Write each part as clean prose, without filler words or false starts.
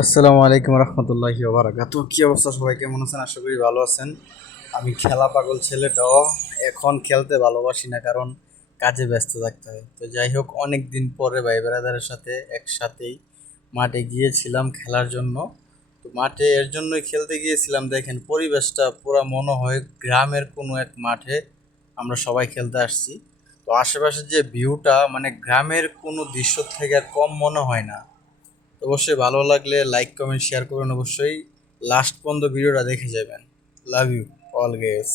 আসসালামু আলাইকুম রহমতুল্লাহি ওয়া বারাকাতুহু। কি অবস্থা সবাই, কেমন আছেন? আশা করি ভালো আছেন। আমি খেলা পাগল ছেলেটাও এখন খেলতে ভালোবাসি না, কারণ কাজে ব্যস্ত থাকতে হয়। তো যাই হোক, অনেক দিন পরে ভাই ব্রাদারের সাথে একসাথেই মাঠে গিয়েছিলাম খেলার জন্য। তো মাঠে এর জন্যই খেলতে গিয়েছিলাম, দেখেন পরিবেশটা পুরা মনে হয় গ্রামের কোনো এক মাঠে আমরা সবাই খেলতে আসছি। তো আশেপাশের যে ভিউটা, মানে গ্রামের কোনো দৃশ্য থেকে আর কম মনে হয় না। অবশ্যই ভালো লাগলে লাইক কমেন্ট শেয়ার করুন, অবশ্যই লাস্ট পর্যন্ত ভিডিওটা দেখে যাবেন। Love you all guys.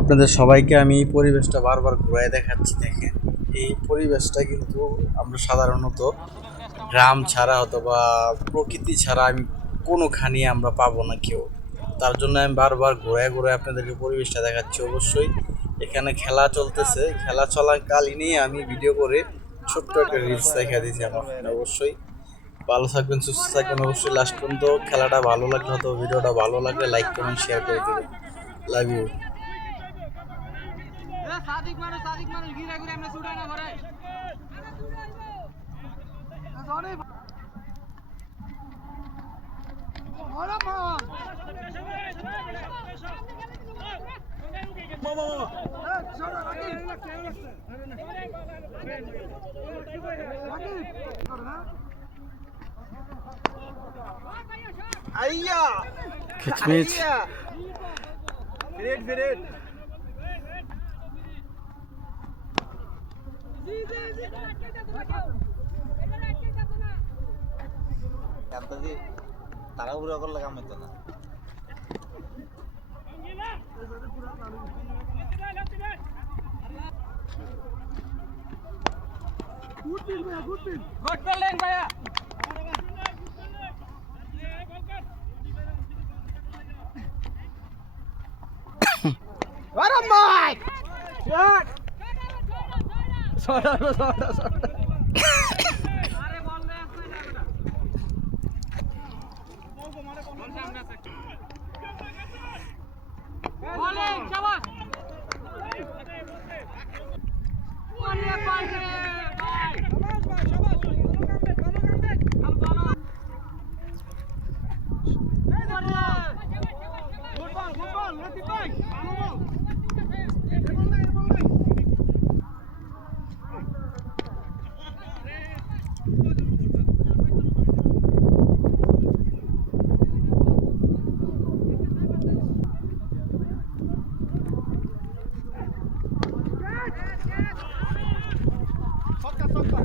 আপনাদের সবাইকে আমি এই পরিবেশটা বারবার ঘুরায় দেখাচ্ছি, দেখেন এই পরিবেশটা কিন্তু আমরা সাধারণত গ্রাম ছাড়া অথবা প্রকৃতি ছাড়া আমি কোনোখানি আমরা পাবো না কেউ। তার জন্য আমি বারবার ঘুরায় ঘুরায় আপনাদেরকে পরিবেশটা দেখাচ্ছি। অবশ্যই এখানে খেলা চলতেছে, খেলা চলাকালীনই আমি ভিডিও করে ছোট্ট একটা রিলস দেখা দিয়েছি আমার ফোনে। অবশ্যই ভালো থাকবেন, সুস্থ থাকবেন। অবশ্যই লাস্ট পর্যন্ত খেলাটা ভালো লাগলে অথবা ভিডিওটা ভালো লাগলে লাইক কমেন্ট শেয়ার করে দেবেন। Love you. সাদিক মানুষ ঘিরে ঘুরে আমরা ছুটাই না ঘরে আইয়া খিচমিচ। আইয়া ফিরেট ফিরেট কান্তাজি তাড়াহুড়ো করলে কাম হতো না। গুড করলেন ভাইয়া। আরে মাই শট ছড়া ছড়া ছড়া আরে বল না আসলে না বলবো মারে কোন সামনে আছে বলেন শাবাশ ওরে পাইরে ভাই শাবাশ ভাই শাবাশ ভালো গুড বল লতিফ ভাই ভালো বল ছক্কা ছক্কা